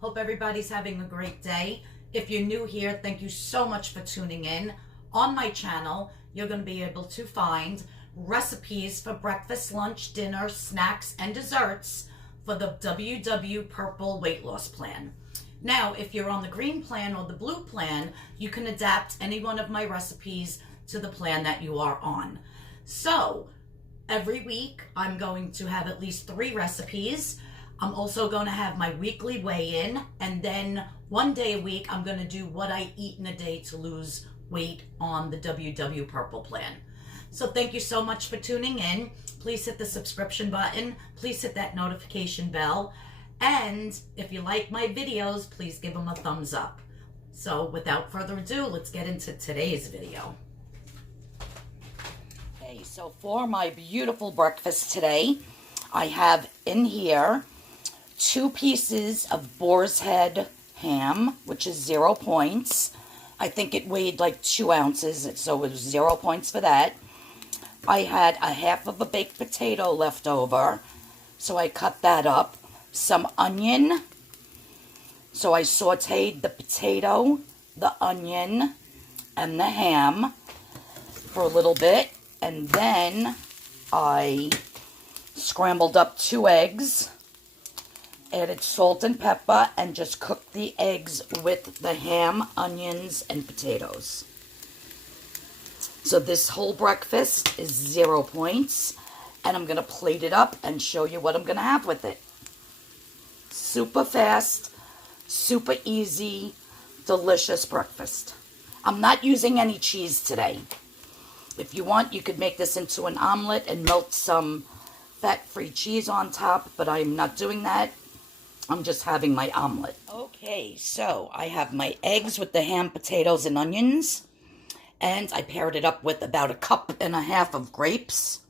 Hope everybody's having a great day. If you're new here, thank you so much for tuning in. On my channel, you're going to be able to find recipes for breakfast, lunch, dinner, snacks, and desserts for the WW Purple Weight Loss Plan. Now, if you're on the green plan or the blue plan, you can adapt any one of my recipes to the plan that you are on. So, every week, I'm going to have at least 3 recipes. I'm also going to have my weekly weigh-in, and then one day a week, I'm going to do what I eat in a day to lose weight on the WW Purple Plan. So thank you so much for tuning in. Please hit the subscription button. Please hit that notification bell. And if you like my videos, please give them a thumbs up. So without further ado, let's get into today's video. Okay, so for my beautiful breakfast today, I have in here 2 pieces of boar's head ham, which is 0 points. I think it weighed like 2 ounces, so it was 0 points for that. I had a half of a baked potato left over, so I cut that up. Some onion, so I sauteed the potato, the onion, and the ham for a little bit, and then I scrambled up 2 eggs, added salt and pepper, and just cooked the eggs with the ham, onions, and potatoes. So this whole breakfast is 0 points, and I'm going to plate it up and show you what I'm going to have with it. Super fast, super easy, delicious breakfast. I'm not using any cheese today. If you want, you could make this into an omelet and melt some fat-free cheese on top, but I'm not doing that. I'm just having my omelet. Okay, so I have my eggs with the ham, potatoes, and onions. And I paired it up with about 1.5 cups of grapes.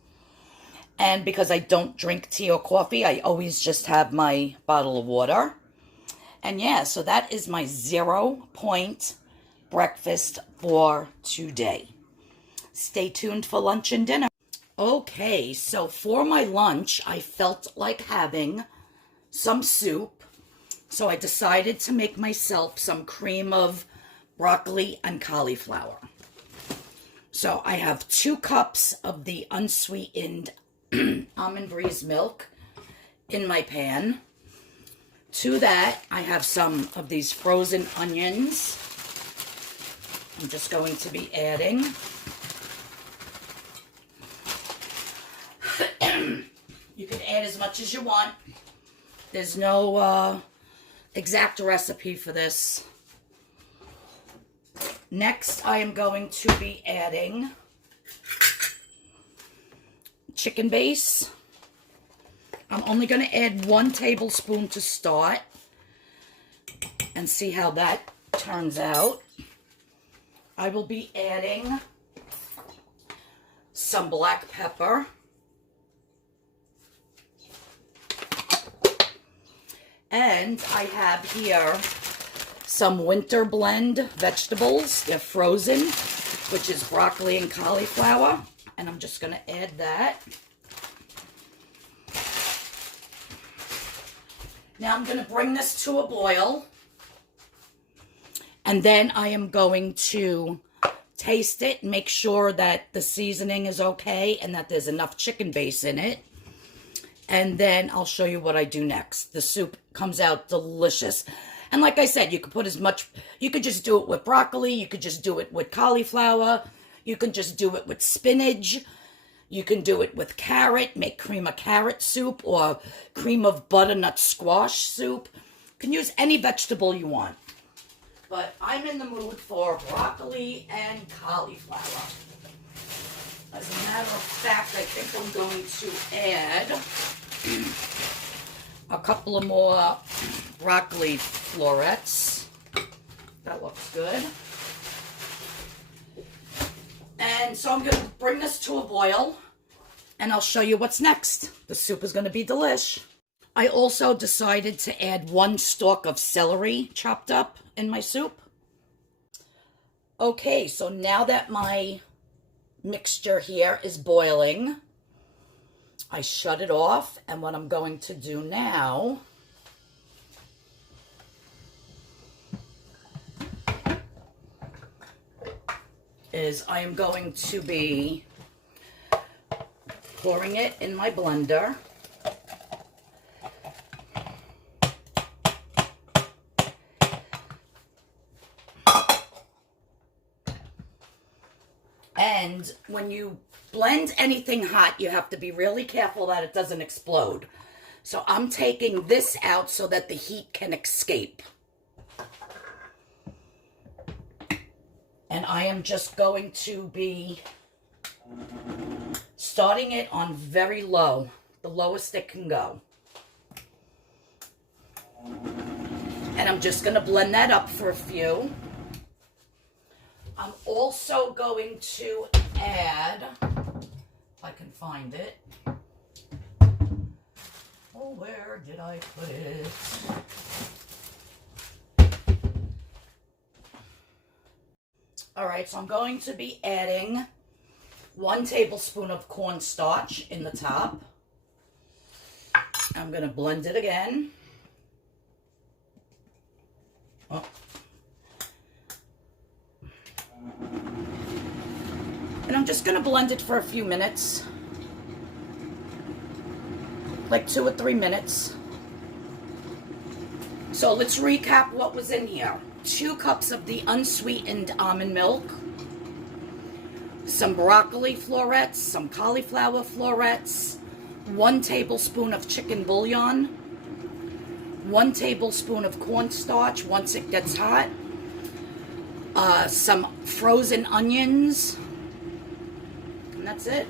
And because I don't drink tea or coffee, I always just have my bottle of water. And yeah, so that is my 0 point breakfast for today. Stay tuned for lunch and dinner. Okay, so for my lunch, I felt like having some soup. So I decided to make myself some cream of broccoli and cauliflower. So I have 2 cups of the unsweetened almond breeze milk in my pan. To that, I have some of these frozen onions. I'm just going to be adding. You can add as much as you want. There's no exact recipe for this. Next, I am going to be adding chicken base. I'm only going to add 1 tablespoon to start and see how that turns out. I will be adding some black pepper. And I have here some winter blend vegetables. They're frozen, which is broccoli and cauliflower. And I'm just going to add that. Now I'm going to bring this to a boil. And then I am going to taste it and make sure that the seasoning is okay and that there's enough chicken base in it. And then I'll show you what I do next. The soup comes out delicious. And like I said, you could put as much, you could just do it with broccoli, you could just do it with cauliflower, you can just do it with spinach, you can do it with carrot, make cream of carrot soup or cream of butternut squash soup. You can use any vegetable you want. But I'm in the mood for broccoli and cauliflower. As a matter of fact, I think I'm going to add a couple of more broccoli florets. That looks good. And so I'm going to bring this to a boil, and I'll show you what's next. The soup is going to be delish. I also decided to add 1 stalk of celery chopped up in my soup. Okay, so now that my mixture here is boiling, I shut it off, and what I'm going to do now is I am going to be pouring it in my blender. And when you blend anything hot, you have to be really careful that it doesn't explode. So I'm taking this out so that the heat can escape. And I am just going to be starting it on very low, the lowest it can go. And I'm just going to blend that up for a few. I'm also going to add, if I can find it. Oh, where did I put it? All right, so I'm going to be adding 1 tablespoon of cornstarch in the top. I'm going to blend it again. Oh. And I'm just going to blend it for a few minutes. Like 2 or 3 minutes. So let's recap what was in here. 2 cups of the unsweetened almond milk. Some broccoli florets, some cauliflower florets. 1 tablespoon of chicken bouillon. 1 tablespoon of cornstarch once it gets hot. Some frozen onions. And that's it.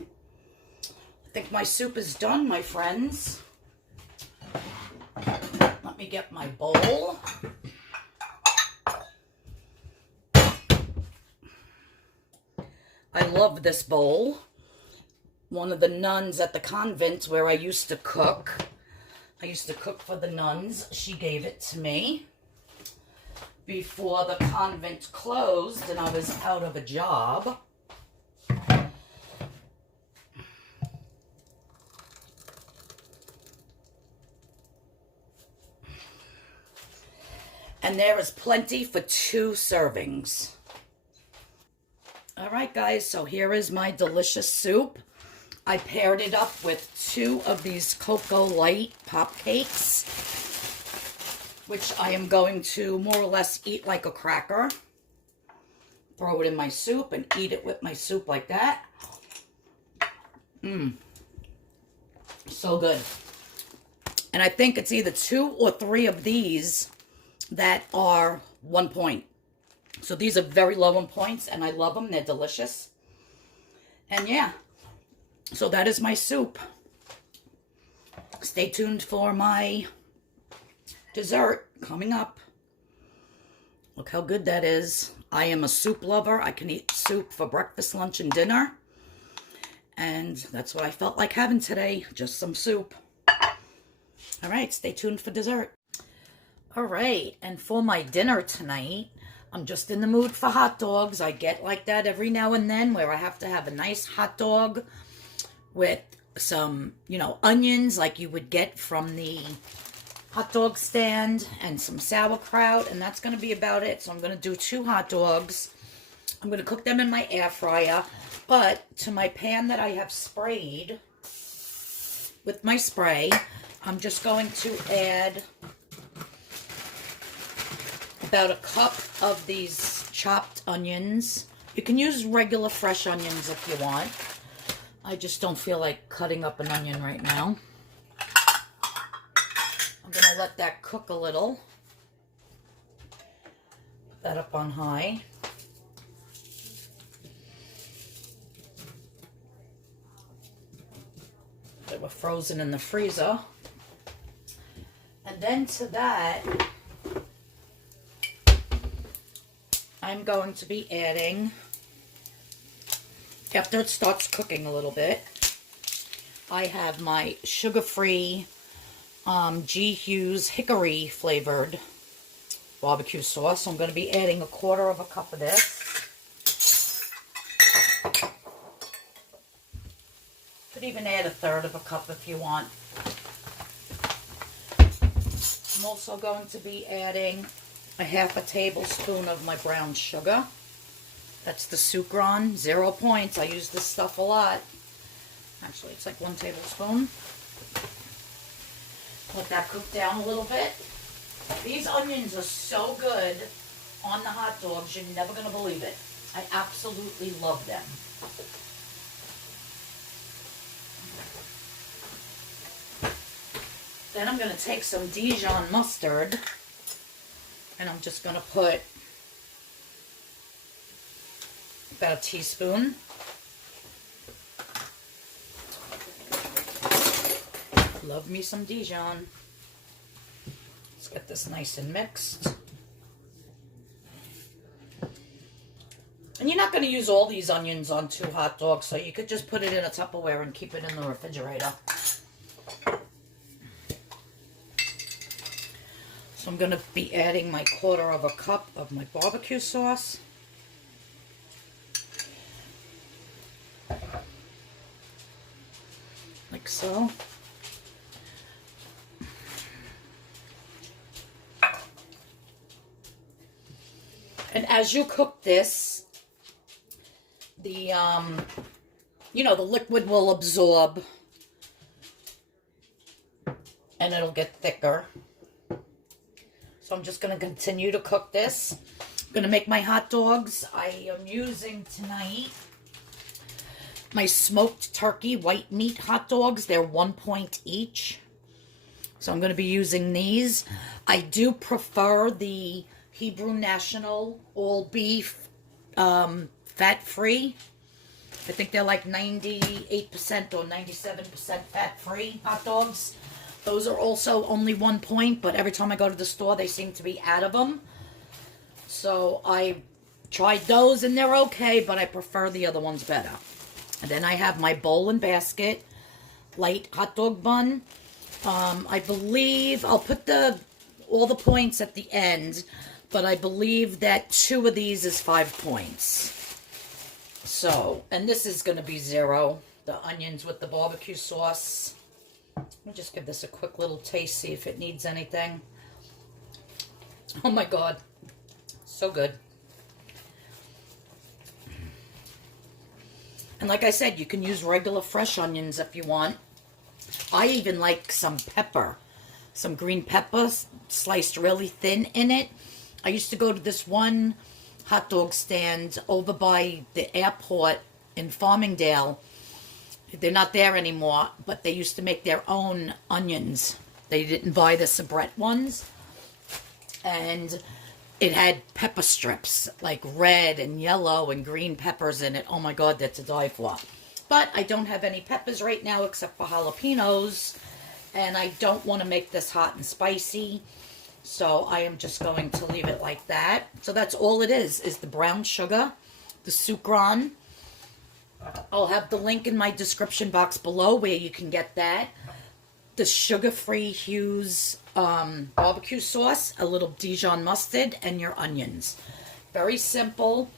I think my soup is done, my friends. Let me get my bowl. I love this bowl. One of the nuns at the convent where I used to cook. I used to cook for the nuns. She gave it to me before the convent closed and I was out of a job. And there is plenty for 2 servings. All right, guys, so here is my delicious soup. I paired it up with 2 of these Cocoa Light pop cakes, which I am going to more or less eat like a cracker. Throw it in my soup and eat it with my soup like that. So good. And I think it's either 2 or 3 of these that are 1 point. So these are very low in points, and I love them. They're delicious. And yeah, so that is my soup. Stay tuned for my dessert coming up. Look how good that is. I am a soup lover. I can eat soup for breakfast, lunch, and dinner. And that's what I felt like having today, just some soup. All right, stay tuned for dessert. All right, and for my dinner tonight, I'm just in the mood for hot dogs. I get like that every now and then where I have to have a nice hot dog with some, onions like you would get from the hot dog stand and some sauerkraut, and that's going to be about it. So I'm going to do 2 hot dogs. I'm going to cook them in my air fryer, but to my pan that I have sprayed with my spray, I'm just going to add about a cup of these chopped onions. You can use regular fresh onions if you want. I just don't feel like cutting up an onion right now. I'm going to let that cook a little. Put that up on high. They were frozen in the freezer. And then to that, I'm going to be adding, after it starts cooking a little bit, I have my sugar-free G. Hughes hickory flavored barbecue sauce. I'm going to be adding 1/4 cup of this. Could even add 1/3 cup if you want. I'm also going to be adding a half a tablespoon of my brown sugar. That's the sucron, 0 points. I use this stuff a lot. Actually, it's like 1 tablespoon. Let that cook down a little bit. These onions are so good on the hot dogs, you're never going to believe it. I absolutely love them. Then I'm going to take some Dijon mustard, and I'm just going to put about a teaspoon. Love me some Dijon. Let's get this nice and mixed. And you're not going to use all these onions on 2 hot dogs, so you could just put it in a Tupperware and keep it in the refrigerator. So I'm going to be adding my 1/4 cup of my barbecue sauce. Like so. And as you cook this, the the liquid will absorb and it'll get thicker. So I'm just going to continue to cook this. I'm going to make my hot dogs. I am using tonight my smoked turkey white meat hot dogs. They're 1 point each. So I'm going to be using these. I do prefer the Hebrew National all beef fat-free. I think they're like 98% or 97% fat-free hot dogs. Those are also only 1 point, but every time I go to the store, they seem to be out of them. So I tried those, and they're okay, but I prefer the other ones better. And then I have my bowl and basket light hot dog bun. I believe I'll put all the points at the end, but I believe that 2 of these is 5 points. So, and this is going to be 0. The onions with the barbecue sauce. Let me just give this a quick little taste, see if it needs anything. Oh my God. So good. And like I said, you can use regular fresh onions if you want. I even like some pepper. Some green pepper sliced really thin in it. I used to go to this one hot dog stand over by the airport in Farmingdale. They're not there anymore, but they used to make their own onions. They didn't buy the Sabrett ones. And it had pepper strips, like red and yellow and green peppers in it. Oh my God, that's to die for. But I don't have any peppers right now except for jalapenos. And I don't want to make this hot and spicy. So I am just going to leave it like that. So that's all it is the brown sugar, the sucron. I'll have the link in my description box below where you can get that. The sugar-free Hughes barbecue sauce, a little Dijon mustard, and your onions. Very simple.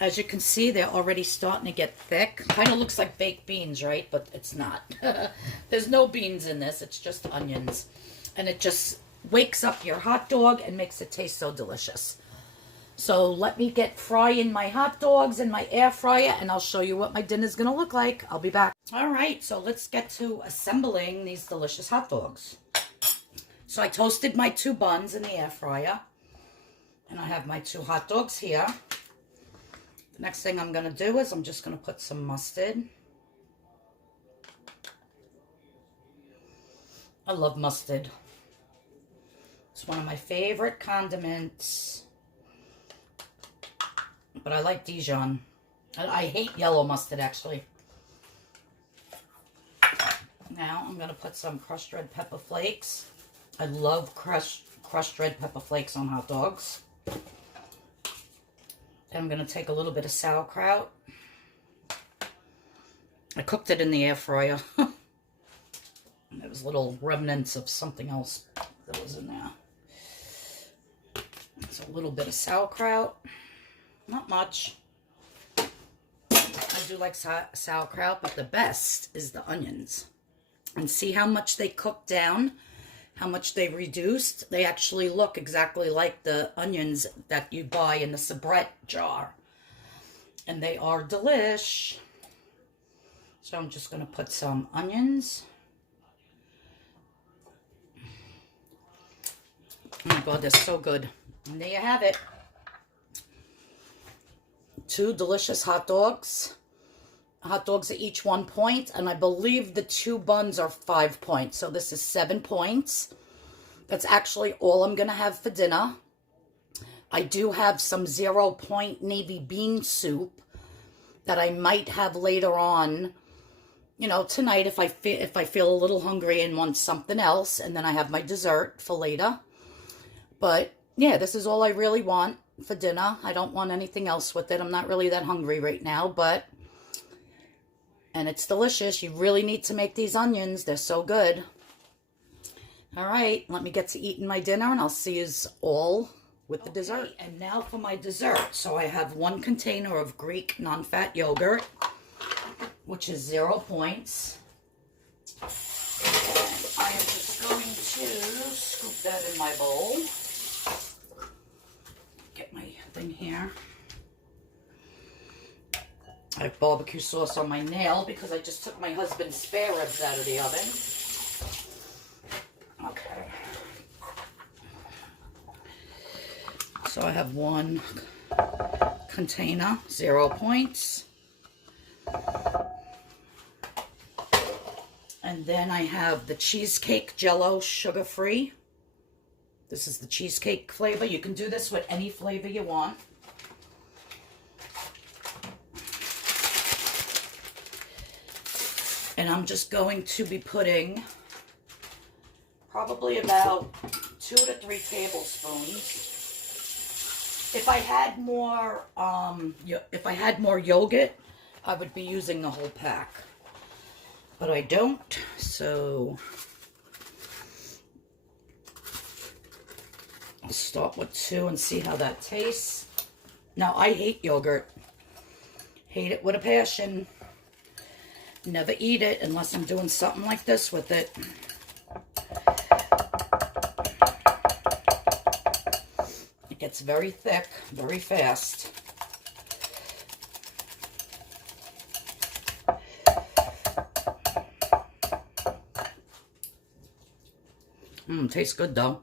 As you can see, they're already starting to get thick. Kind of looks like baked beans, right? But it's not. There's no beans in this. It's just onions. And it just wakes up your hot dog and makes it taste so delicious. So let me get frying my hot dogs in my air fryer, and I'll show you what my dinner's going to look like. I'll be back. All right, so let's get to assembling these delicious hot dogs. So I toasted my 2 buns in the air fryer, and I have my 2 hot dogs here. The next thing I'm going to do is I'm just going to put some mustard. I love mustard. It's one of my favorite condiments. But I like Dijon. I hate yellow mustard, actually. Now I'm going to put some crushed red pepper flakes. I love crushed red pepper flakes on hot dogs. Then I'm going to take a little bit of sauerkraut. I cooked it in the air fryer. There was little remnants of something else that was in there. It's a little bit of sauerkraut. Not much. I do like sauerkraut, but the best is the onions. And see how much they cook down? how much they reduced. They actually look exactly like the onions that you buy in the soubrette jar. And they are delish. So I'm just going to put some onions. Oh my God, they're so good. And there you have it. 2 delicious hot dogs. Hot dogs are each 1 point, and I believe the 2 buns are 5 points. So this is 7 points. That's actually all I'm going to have for dinner. I do have some 0 point navy bean soup that I might have later on, you know, tonight if I feel a little hungry and want something else, and then I have my dessert for later. But yeah, this is all I really want for dinner. I don't want anything else with it. I'm not really that hungry right now, and it's delicious. You really need to make these onions. They're so good. All right, let me get to eating my dinner, and I'll see you all with the dessert. And now for my dessert. So I have 1 container of Greek non-fat yogurt, which is 0 points. And I am just going to scoop that in my bowl. Get my thing here. I have barbecue sauce on my nail because I just took my husband's spare ribs out of the oven. Okay. So I have 1 container, 0 points. And then I have the cheesecake Jell-O sugar-free. This is the cheesecake flavor. You can do this with any flavor you want. And I'm just going to be putting probably about 2 to 3 tablespoons. If I had more yogurt, I would be using the whole pack. But I don't, so I'll start with 2 and see how that tastes. Now, I hate yogurt. Hate it with a passion. Never eat it unless I'm doing something like this with it. It gets very thick, very fast. Tastes good though.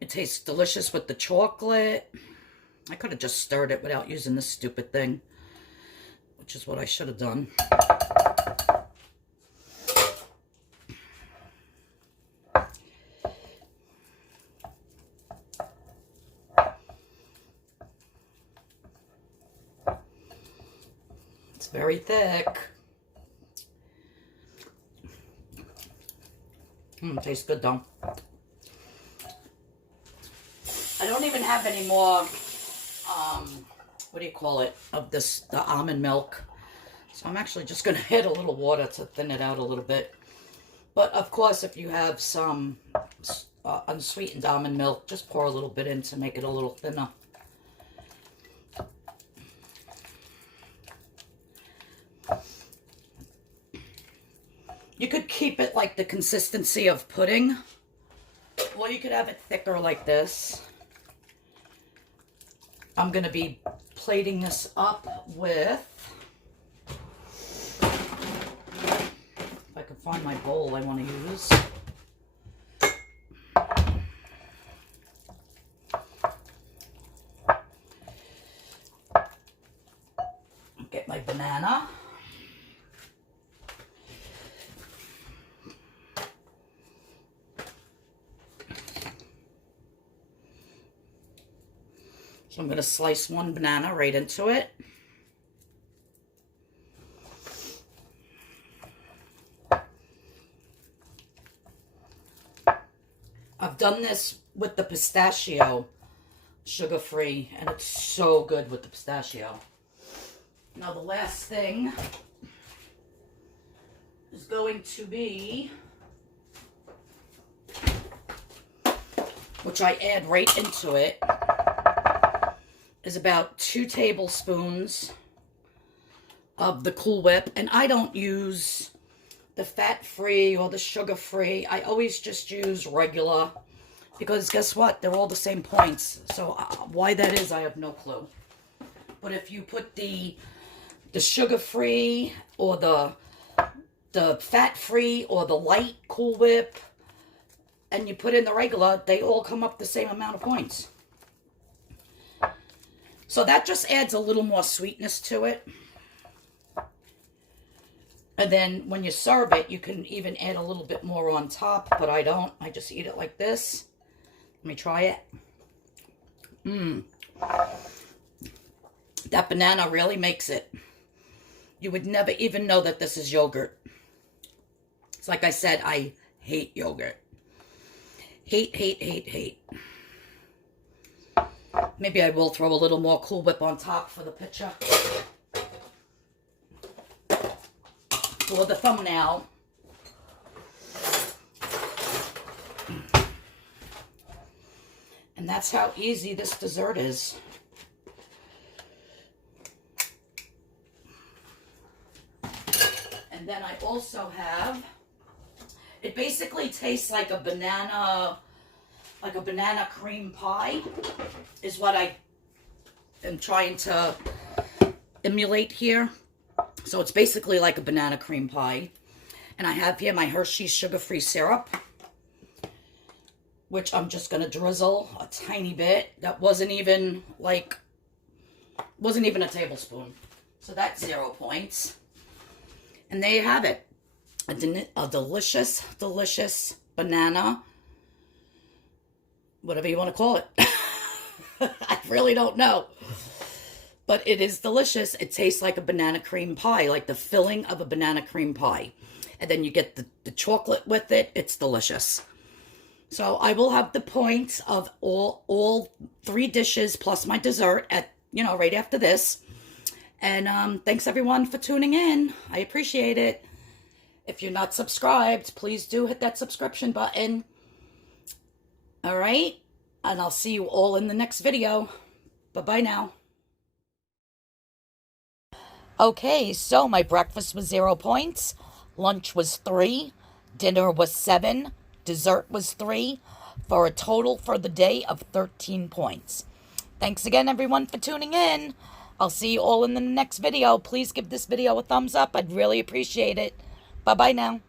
It tastes delicious with the chocolate. I could have just stirred it without using this stupid thing, which is what I should have done. It's very thick. Tastes good though. I don't even have any more, what do you call it, of this, the almond milk. So I'm actually just going to add a little water to thin it out a little bit. But of course, if you have some unsweetened almond milk, just pour a little bit in to make it a little thinner. You could keep it like the consistency of pudding, or you could have it thicker like this. I'm going to be plating this up with, if I can find my bowl I want to use. Get my banana. So I'm going to slice 1 banana right into it. I've done this with the pistachio, sugar-free, and it's so good with the pistachio. Now the last thing is going to be, which I add right into it, is about 2 tablespoons of the Cool Whip, and I don't use the fat-free or the sugar-free. I always just use regular, because guess what? They're all the same points. So why that is, I have no clue. But if you put the sugar-free or the fat-free or the light Cool Whip, and you put in the regular, they all come up the same amount of points. So that just adds a little more sweetness to it. And then when you serve it, you can even add a little bit more on top, but I don't. I just eat it like this. Let me try it. That banana really makes it. You would never even know that this is yogurt. It's like I said, I hate yogurt. Hate, hate, hate, hate. Maybe I will throw a little more Cool Whip on top for the picture. For the thumbnail. And that's how easy this dessert is. And then I also have, it basically tastes like a banana cream pie, is what I am trying to emulate here. So it's basically like a banana cream pie. And I have here my Hershey's sugar-free syrup, which I'm just going to drizzle a tiny bit. That wasn't even a tablespoon. So that's 0 points. And there you have it. A delicious, delicious banana, whatever you want to call it. I really don't know. But it is delicious. It tastes like a banana cream pie, like the filling of a banana cream pie. And then you get the chocolate with it. It's delicious. So I will have the points of all 3 dishes plus my dessert at, right after this. And thanks everyone for tuning in. I appreciate it. If you're not subscribed, please do hit that subscription button. All right. And I'll see you all in the next video. Bye-bye now. Okay, so my breakfast was 0 points. Lunch was 3. Dinner was 7. Dessert was 3. For a total for the day of 13 points. Thanks again, everyone, for tuning in. I'll see you all in the next video. Please give this video a thumbs up. I'd really appreciate it. Bye-bye now.